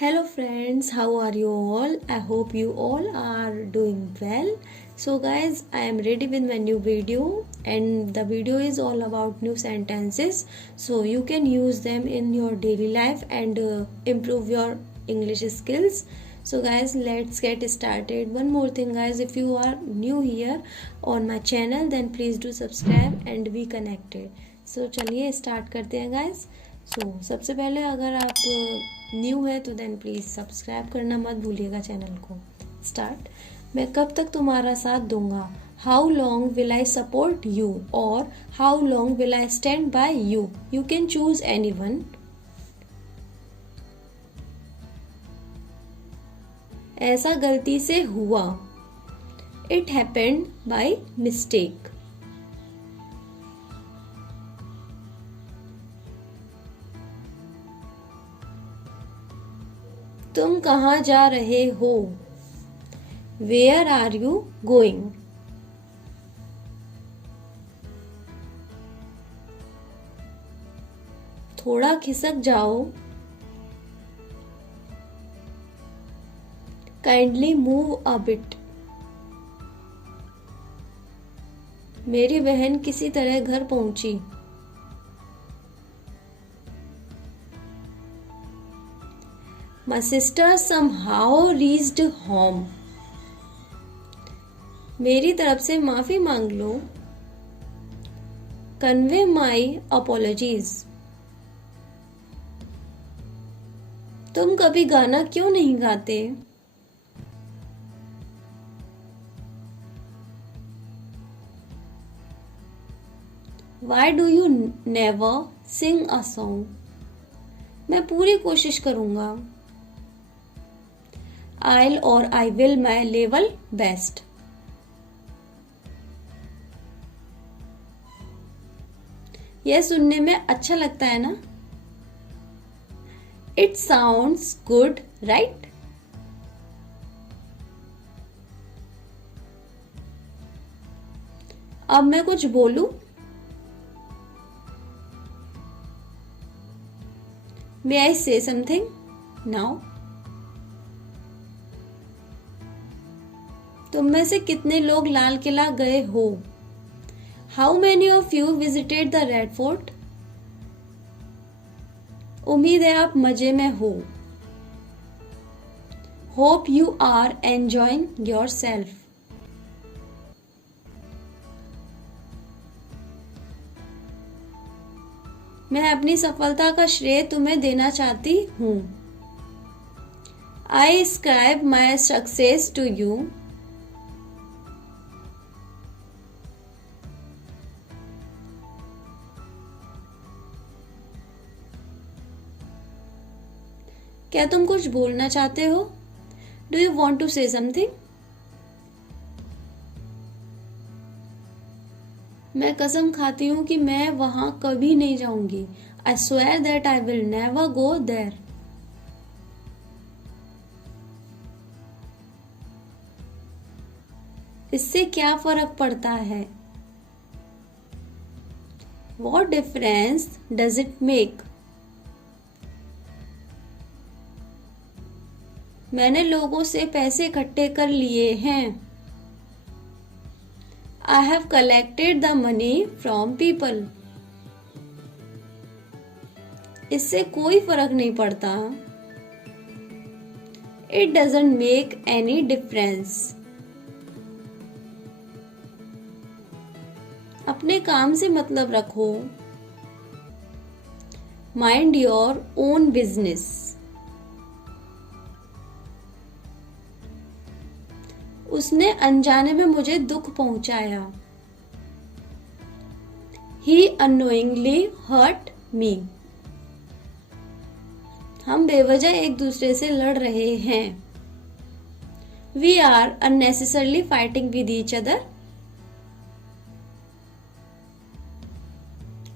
Hello friends, how are you all? I hope you all are doing well. So guys, I am ready with my new video and the video is all about new sentences so you can use them in your daily life and improve your English skills. So guys, let's get started. One more thing guys, if you are new here on my channel then please do subscribe and be connected. So चलिए start करते हैं guys. सबसे पहले अगर आप new है तो then please subscribe करना मत भूलिएगा चैनल को। स्टार्ट। मैं कब तक तुम्हारा साथ दूंगा। How long will I support you और how long will I stand by you. You can choose any one. ऐसा गलती से हुआ। It happened by mistake. तुम कहाँ जा रहे हो। Where are you going. थोड़ा खिसक जाओ। Kindly move a bit. मेरी बहन किसी तरह घर पहुंची। My sister somehow reached home. मेरी तरफ से माफी मांग लो। Convey my apologies. तुम कभी गाना क्यों नहीं गाते। Why do you never sing a song? मैं पूरी कोशिश करूंगा। I'll or I will my level best. यह सुनने में अच्छा लगता है ना। It sounds good, right? अब मैं कुछ बोलूं। May I say something now? तुम में से कितने लोग लाल किला गए हो। How many of you visited the Red Fort. उम्मीद है आप मजे में हो। Hope you are enjoying yourself. मैं अपनी सफलता का श्रेय तुम्हें देना चाहती हूं। I ascribe my success to you. क्या तुम कुछ बोलना चाहते हो। Do you want to say something. मैं कसम खाती हूं कि मैं वहां कभी नहीं जाऊंगी। I swear that I will never go there. इससे क्या फर्क पड़ता है। What difference does it make. मैंने लोगों से पैसे इकट्ठे कर लिए हैं। I have collected the money from people. इससे कोई फर्क नहीं पड़ता। It doesn't make any difference. अपने काम से मतलब रखो। Mind your own business. उसने अनजाने में मुझे दुख पहुंचाया। He unknowingly hurt me. हम बेवजह एक दूसरे से लड़ रहे हैं। We are unnecessarily fighting with each other.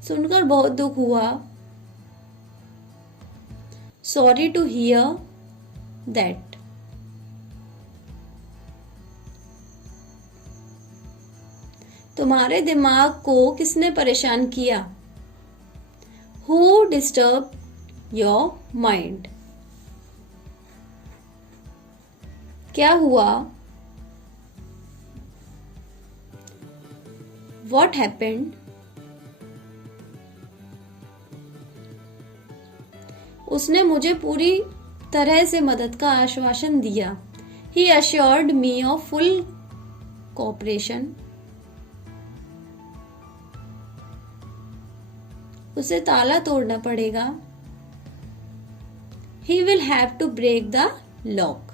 सुनकर बहुत दुख हुआ। Sorry to hear that. तुम्हारे दिमाग को किसने परेशान किया। Who disturbed your mind? क्या हुआ? What happened? उसने मुझे पूरी तरह से मदद का आश्वासन दिया। He assured me of full cooperation. उसे ताला तोड़ना पड़ेगा। He will have to break the lock.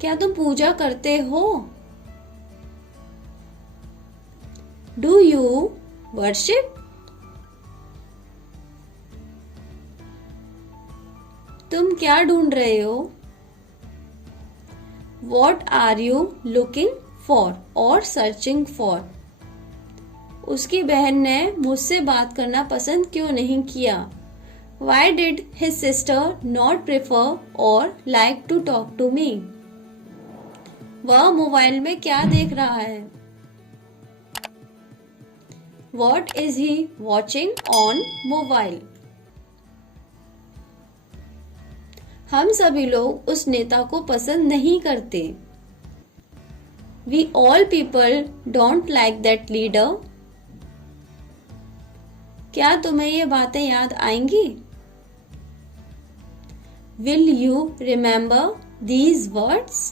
क्या तुम पूजा करते हो? Do you worship? तुम क्या ढूंढ रहे हो? What are you looking for or searching for? उसकी बहन ने मुझसे बात करना पसंद क्यों नहीं किया? Why did his sister not prefer or like to talk to me? वह मोबाइल में क्या देख रहा है? What is he watching on mobile? हम सभी लोग उस नेता को पसंद नहीं करते। We all people don't like that leader. क्या तुम्हें ये बातें याद आएंगी? Will you remember these words?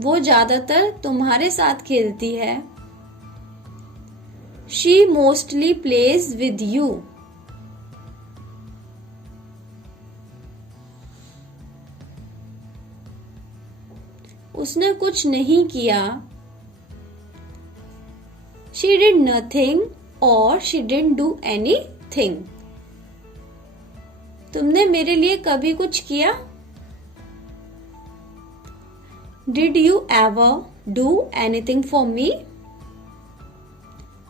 वो ज्यादातर तुम्हारे साथ खेलती है। She mostly plays with you. उसने कुछ नहीं किया। She did nothing or she didn't do anything. तुमने मेरे लिए कभी कुछ किया? Did you ever do anything for me?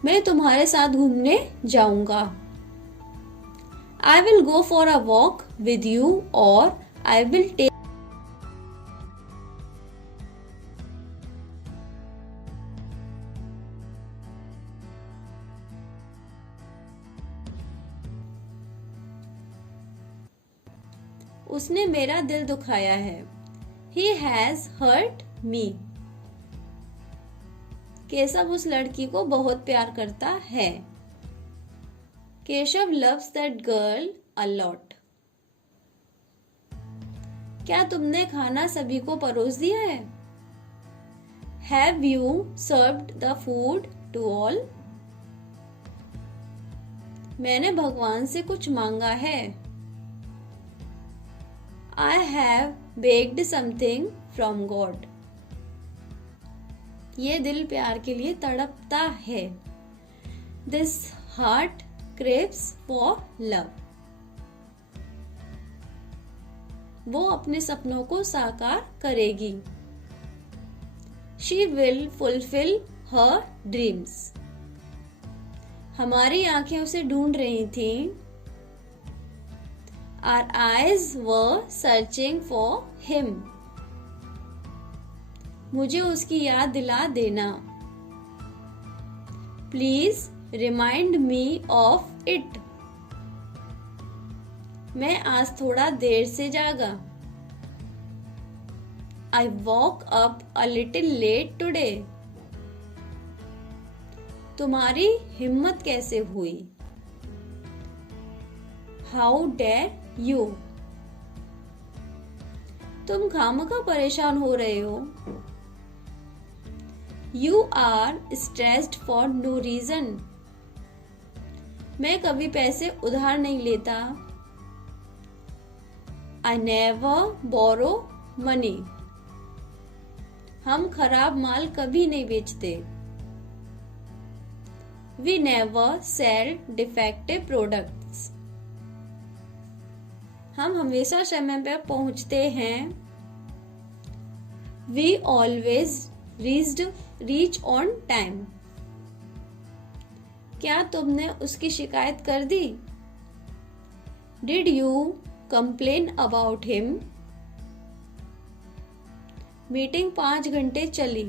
मैं तुम्हारे साथ घूमने जाऊंगा। I will go for a walk with you or I will take उसने मेरा दिल दुखाया है। He has hurt me. Keshav उस लड़की को बहुत प्यार करता है। Keshav loves that girl a lot. क्या तुमने खाना सभी को परोस दिया है? Have you served the food to all? मैंने भगवान से कुछ मांगा है। I have begged something from God. ये दिल प्यार के लिए तड़पता है। This heart craves for love. वो अपने सपनों को साकार करेगी। She will fulfill her dreams. हमारी आंखें उसे ढूंढ रही थीं। Our eyes were searching for him. मुझे उसकी याद दिला देना। Please remind me of it. मैं आज थोड़ा देर से जागा। I woke up a little late today. तुम्हारी हिम्मत कैसे हुई? How dare you? तुम खामखा परेशान हो रहे हो। You are stressed for no reason. मैं कभी पैसे उधार नहीं लेता। I never borrow money. हम खराब माल कभी नहीं बेचते। We never sell defective products. हम हमेशा समय पर पहुंचते हैं। We always reach on time. क्या तुमने उसकी शिकायत कर दी? Did you complain about him? Meeting 5 घंटे चली।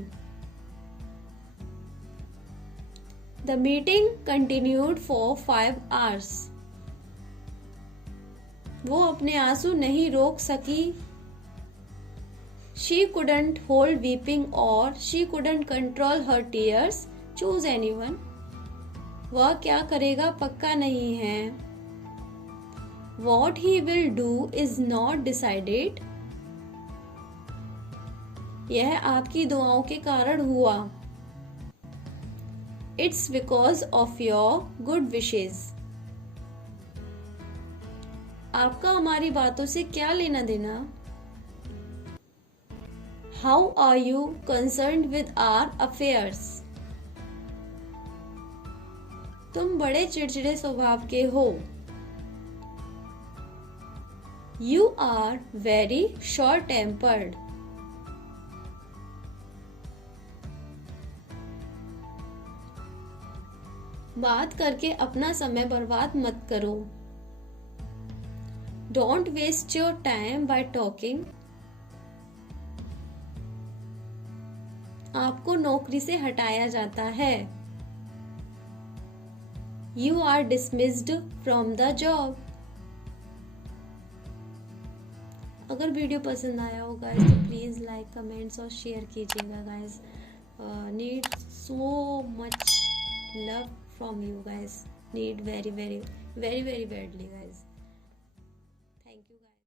The meeting continued for 5 hours. वो अपने आंसू नहीं रोक सकी। She couldn't hold weeping or she couldn't control her tears. Choose anyone. वह क्या करेगा पक्का नहीं है। What he will do is not decided. यह आपकी दुआओं के कारण हुआ। It's because of your good wishes. आपका हमारी बातों से क्या लेना देना? How are you concerned with our affairs? तुम बड़े चिड़चिड़े स्वभाव के हो। You are very short-tempered. बात करके अपना समय बर्बाद मत करो। Don't waste your time by talking. आपको नौकरी से हटाया जाता है। You are dismissed from the job. अगर वीडियो पसंद आया हो गाइस तो प्लीज लाइक कमेंट्स और शेयर कीजिएगा guys. Need so much love from you guys, need very very very very badly guys.